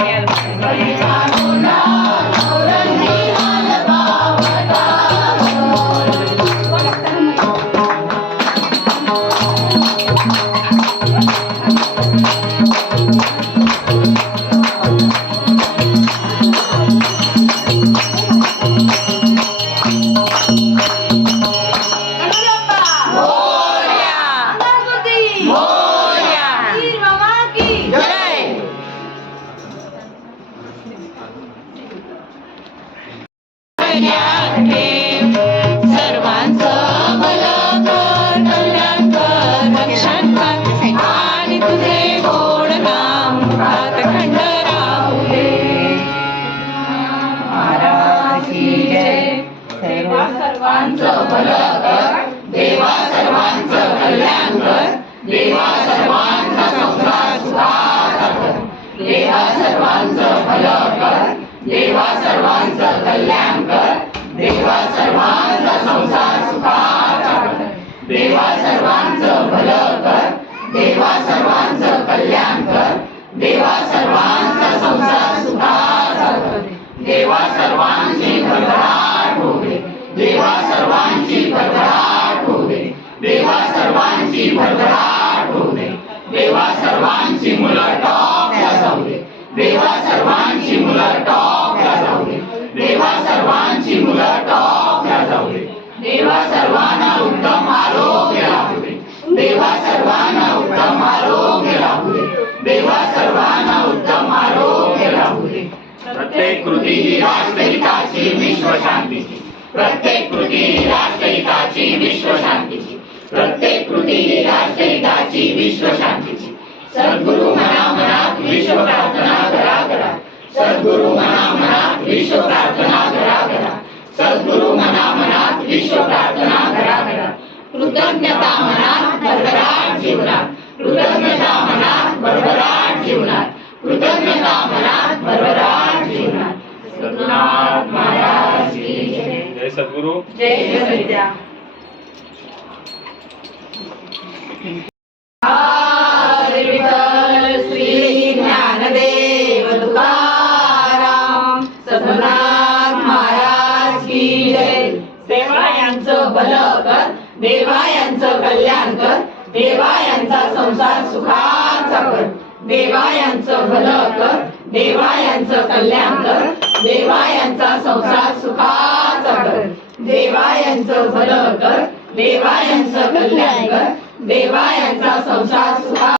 Amen. सर्वांचं भलं कर देवा सर्वांचं कल्याण कर देवा सर्वांचा संसार सुखाचा कर. देवा सर्वांचं भलं कर देवा सर्वांचं कल्याण कर. देवा सर्वांचा संसार सुखात देवा सर्वांचं भलं कर. देवा सर्वांचं कल्याण कर. देवा सर्वांचा संसार सुखात देवा सर्वांची भरभराट होवे. देवा सर्वांची भरभराट होवे. देवा सर्वांची भरभराट होवे देवा सर्वांची मुलं टॉप देवा प्रत्येक कृती ही राष्ट्रहिताची विश्वशांतीची प्रत्येक कृती ही राष्ट्रहिताची विश्वशांतीची प्रत्येक कृती ही राष्ट्रहिताची विश्वशांतीची सद्गुरु मना मनात विश्व प्रार्थना करा करा. सद्गुरु मना मनात विश्व प्रार्थना करा करा. सद्गुरु मना मनात विश्व प्रार्थना करा करा. कृतज्ञता मनात भरभराट जीवनात. कृतज्ञता मनात भरभराट जीवनात. कृतज्ञता मनात भरभराट जय सद्गुरू जय विद्या हरे विठ्ठल श्री ज्ञानदेव तुकाराम सद्गुरुनाथ महाराज की जय. देवा यांचं भलं कर देवा यांचं कल्याण कर देवा यांचा संसार सुखाचा कर. देवा यांचं भलं कर देवा यांचं कल्याण कर देवा यांचा संसार सुखाचा कर. देवायांचं भलं कर देवायांचं कल्याण कर देवायांचा संसार सुखा